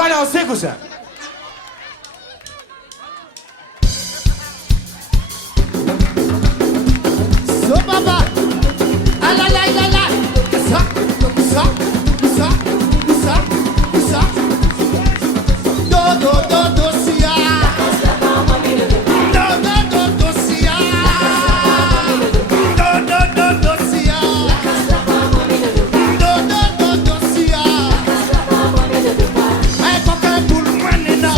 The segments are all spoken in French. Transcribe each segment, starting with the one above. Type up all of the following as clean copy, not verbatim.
Balancez, cousin. So baba, alalalala, ça, ça, ça, ça, ça. Do do do do sia. Do do do do sia. Do do do do sia. Do do do do sia. Ay coca bulu manina.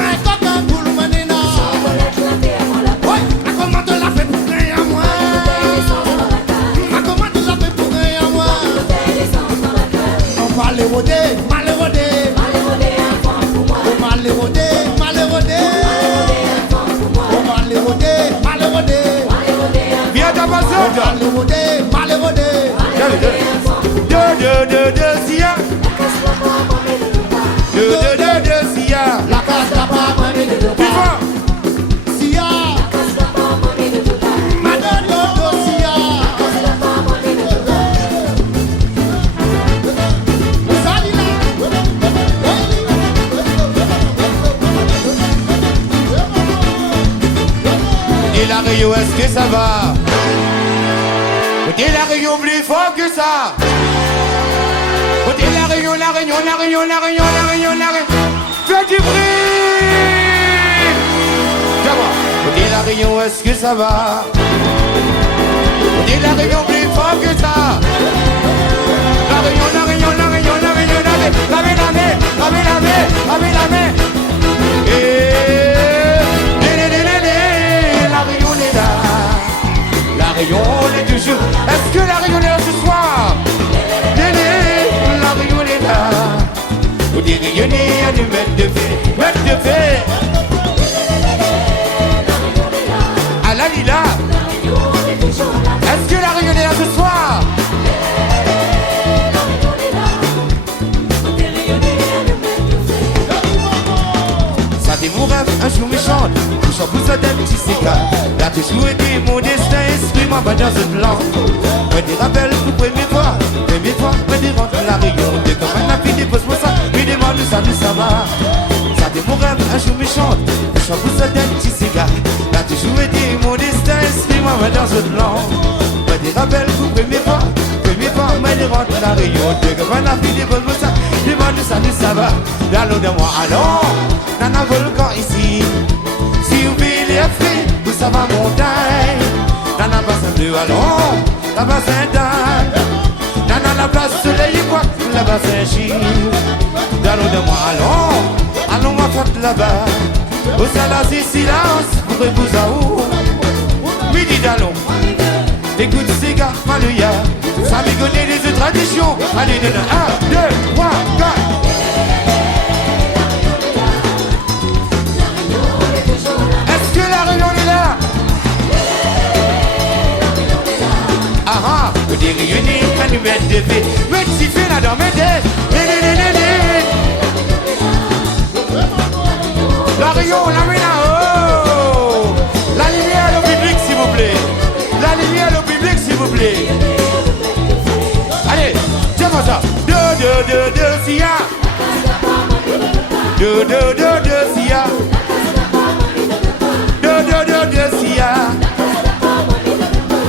Ay coca bulu manina. Oi, a commande la fait pour rien à moi. A commande la fait pour rien à moi. On va les roder, mal les roder. On va les roder, mal les roder. On va les roder, mal les roder. Viens ta On va passion. les roder, mal les roder. De sia. De sia. La casse la pas money de Plus pas. fort. Sia. Madonna do sia. Salina. Et la Rio, est-ce que ça va? Et la Rio plus fort que ça. Et la Rio, la Réunion, la Réunion, la Réunion, la Réunion, la Réunion. Fais du bruit. D'abord. Et la Réunion, est-ce que ça va? Et la Réunion plus fort que ça. La Réunion, la Réunion, la Réunion, la Réunion, la Réunion, la Réunion, la Réunion, la Réunion, la Réunion, la Réunion. La Réunion est là. La Réunion est toujours. Est-ce que la Réunion est là ce soir? La Réunion est là. Vous dites réunir à du mettre de fait. Mettre de fait. À la Lila. Est-ce que la Réunion est là ce soir? Ça t'est mon rêve, un jour méchant. Touchant pour ça d'un petit cigare. Là toujours été mon destin, esprit-moi pas dans ce plan. Me des rappels pour première fois, me des rentre la Réunion. Dès que un appui dépose-moi ça, lui demande ça, nous ça va. Ça t'est mon rêve, un jour méchant. Touchant pour ça d'un petit cigare. Là toujours été mon destin, esprit-moi pas dans ce plan. Me des rappels pour première fois, me des rentre la Réunion. Dès que un appui dépose-moi ça, demande ça, nous ça va. Allons de moi, allons. Nana volcan ici. Si vous voulez les fruits, vous ça va montagne. Nana bassin bleu, allons. La bassin d'âne. Nana la place soleil, quoi. La bassin chine. Allons de moi, allons. Allons, ma fête là-bas. Au salon, c'est silence. Pour vous à où? Midi d'allons. Écoute, ces gars, malouya. Ça me connaît les autres traditions. Allez, de 1, 2, 3, 4. Vous dites réunir quand nous mettons de vie. Mais si fait là dans mes têtes. La Rio, la main là-haut. La lumière au public s'il vous plaît. La lumière au public s'il vous plaît. Allez, tiens-moi ça. De Sia. De Sia. De Sia.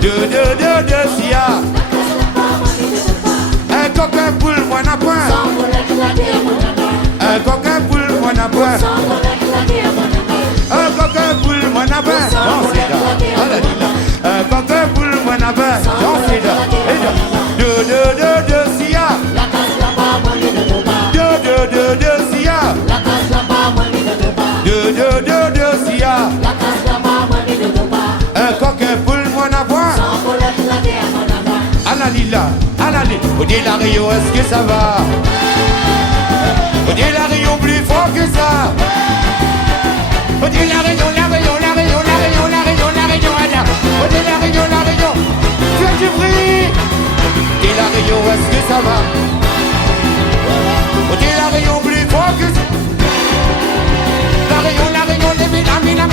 De Sia. Un coquin poule, moi n'a point. Un coquin poule, moi n'a point. Un coquin poule, moi n'a pas. Non, c'est là. Un coquin poule, moi n'a pas. Non, c'est là. De Sia. De Sia. De Sia. Un coquin poule, moi n'a point. Alalila, alali. On dit la Rio, est-ce que ça va? On dit la Rio plus fort que ça. On dit la Rio, la Rio, la Rio, la Rio, la Rio, la Rio, on dit la Rio, fais du bruit. On dit la Rio, est-ce que ça va? On dit la Rio plus fort que ça. La Rio, les vitamines, la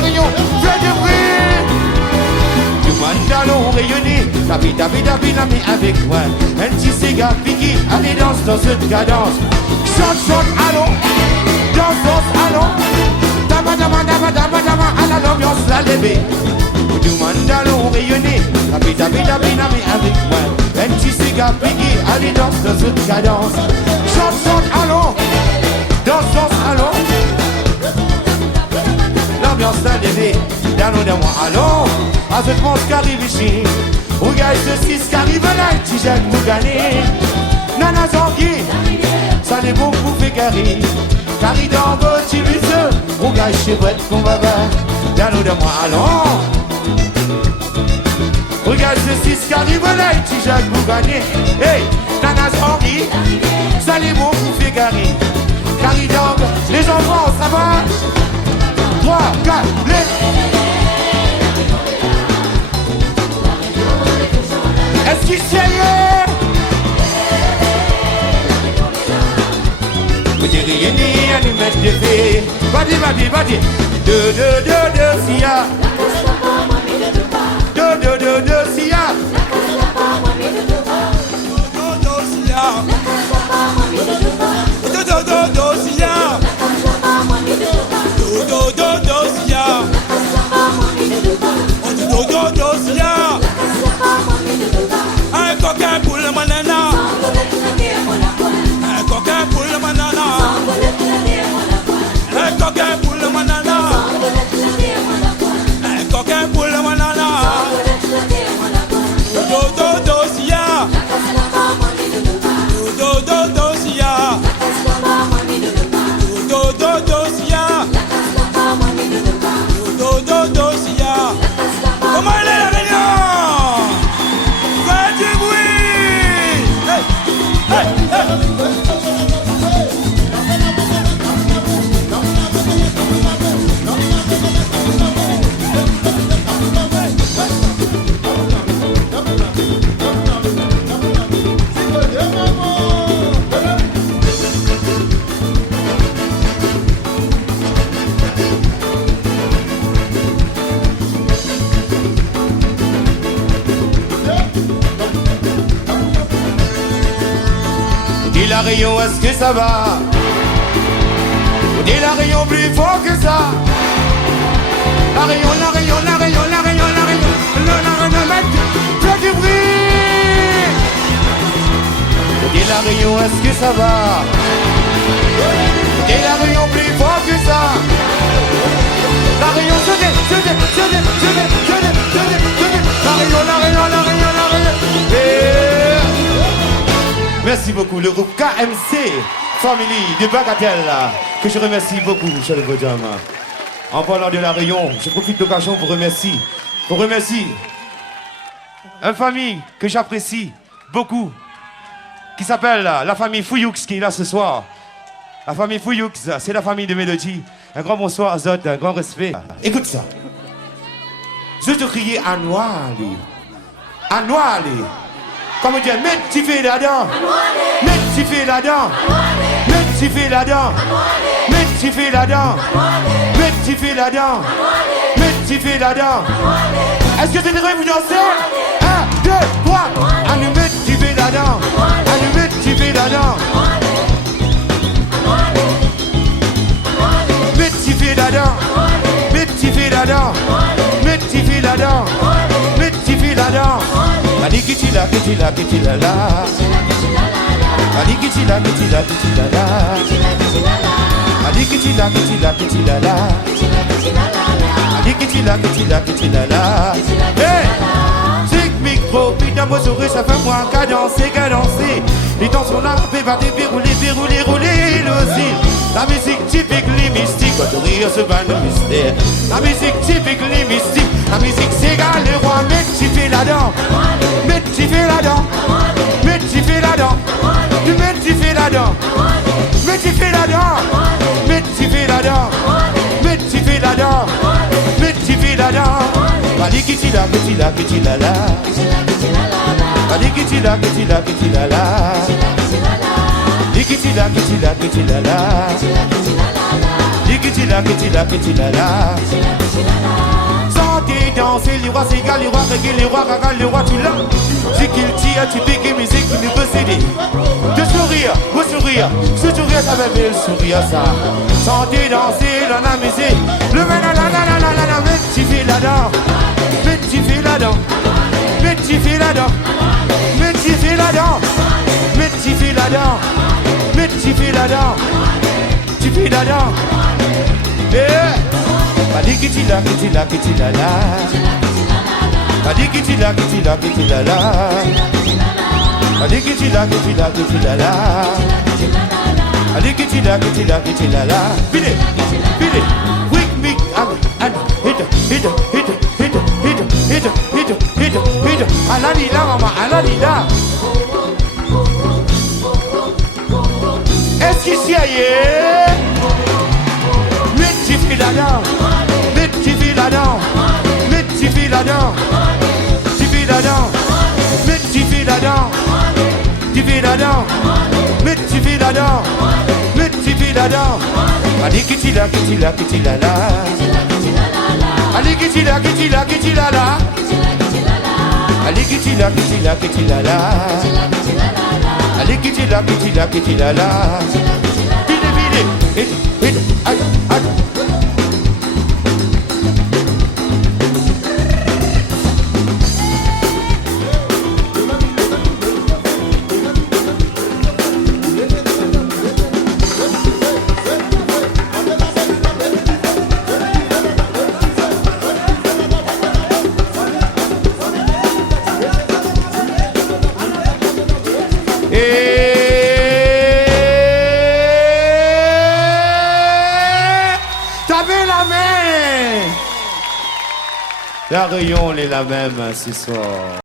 Rio, fais du bruit. Du mandalon rayonné, la David, avec moi. Un petit cigare piqué, allez dans cette cadence. Chante, allons. Danse, allons. Dama, à l'ambiance, la levée. Tout le monde allons rayonner. David, avec moi. Un petit cigare piqué, allez dans cette cadence. Chante, allons. Danse, allons. L'ambiance, la levée. Allons. À ce monde qui arrive ici. Regarde ce 6 qui arrive là, tu jettes pour gagner. Nana Zangi, ça n'est bon pour faire carré. Carré dans vos petits museux. Regarde chez Brett qu'on va voir. Dans nous de moi, allons. Regarde ce 6 qui arrive là, tu jettes pour gagner. Hey, Nana Zangi, ça n'est bon pour faire carré. Carré dans les enfants, ça va. 3, 4, les. Est-ce qu'il s'y est? Vous direz ni à nous mettre de fée. Badi. De, siya. De, siya. Un coquin pour le manana. Un coquin pour le manana. Un coquin pour le manana. Un coquin pour le manana. Do, siya. Do, siya. Do, siya. Do, siya. Comment elle est la réunion? Faites du bruit! Hey! Dis la rayon, est-ce que ça va? Dis la rayon plus fort que ça. La rayon. Fais du bruit. Dis la rayon, est-ce que ça va? Dis la rayon plus fort que ça. La rayon, La rayon. Merci beaucoup, le groupe KMC Family de Bagatelle, que je remercie beaucoup, cher le podium. En parlant de la Rayon, je profite de l'occasion pour remercier une famille que j'apprécie beaucoup, qui s'appelle la famille Fouyoux, qui est là ce soir. La famille Fouyoux, c'est la famille de Mélodie. Un grand bonsoir à Zot, un grand respect. Écoute ça. Je te crier à noir, comment dire, mets tu fais là-dedans. Mets tu fais là-dedans. Mets tu fais là-dedans. Mets tu fais là-dedans. Mets tu fais là-dedans. Mets tu fais là-dedans. Est-ce que tu devrais vous danser? 1, 2, 3. À nous mettre tu fais là-dedans. À nous mettre tu fais là-dedans. Mets tu fais là-dedans. Mets tu fais là-dedans. Mets tu fais là-dedans. Mets tu fais là-dedans. Alikitila, kitila, kitila la. Alikitila, kitila, kitila la. Alikitila, kitila, kitila la. Alikitila, kitila, kitila la. Hey! Zig micro, putain, moi souris, ça fait moins qu'à danser. Les temps sont là, va dérouler, rouler aussi. La musique typique, les mystiques, quand on rire ce ban de mystère. La musique typique, les mystiques. La musique s'égale, le roi, mais tu fais là-dedans. Mais tu fais là-dedans. Mais tu fais là-dedans. Mais tu fais là-dedans. Mais tu fais là-dedans. Mais tu fais là-dedans. Mais tu fais là-dedans. Mais tu fais là-dedans. Alikitila, kitila, kitila la. Alikitila, kitila, kitila la. Alikitila, kitila, kitila la. Alikitila, kitila, kitila la. Santé danser, les rois s'égalent, les rois reggae, les rois gaga, les rois tout là. J'ai qu'il tire, tu piques musique qui nous peut céder. De sourire, vous sourire, ce sourire ça va bien le sourire ça. Chanter, danser, la musique. Le mena la la la la la la, mais tu fais là-dedans. Mais tu fais là-dedans. Mais tu fais là-dedans. Mais tu fais là-dedans. Mais tu fais là-dedans. Mais tu fais là-dedans. Tu fais là-dedans. Eh. Badikitila, kitila, kitila la. Badikitila, kitila, kitila la. Badikitila, kitila, kitila la. Badikitila, kitila, kitila la. File, file, quick, big, and hit, hit, hit, hit, hit, hit, hit, hit, hit. Aladida, mama, aladida. Est-ce qu'il s'y aille? Mais tu fais là-dedans. Mais tu fais là-dedans. Mais tu fais là-dedans. Tu fais là-dedans. Mais tu fais là-dedans. Tu fais là-dedans. Mais tu fais là-dedans. Mais tu fais là-dedans. Allez, kitila, kitila, kitila la. Allez, kitila, kitila, kitila la. Allez, kitila, kitila, kitila la. Allez, kitila, kitila, kitila la. Vide, vide, vide, vide, aïe, aïe. Tapez la main. La rayon est la même ce soir.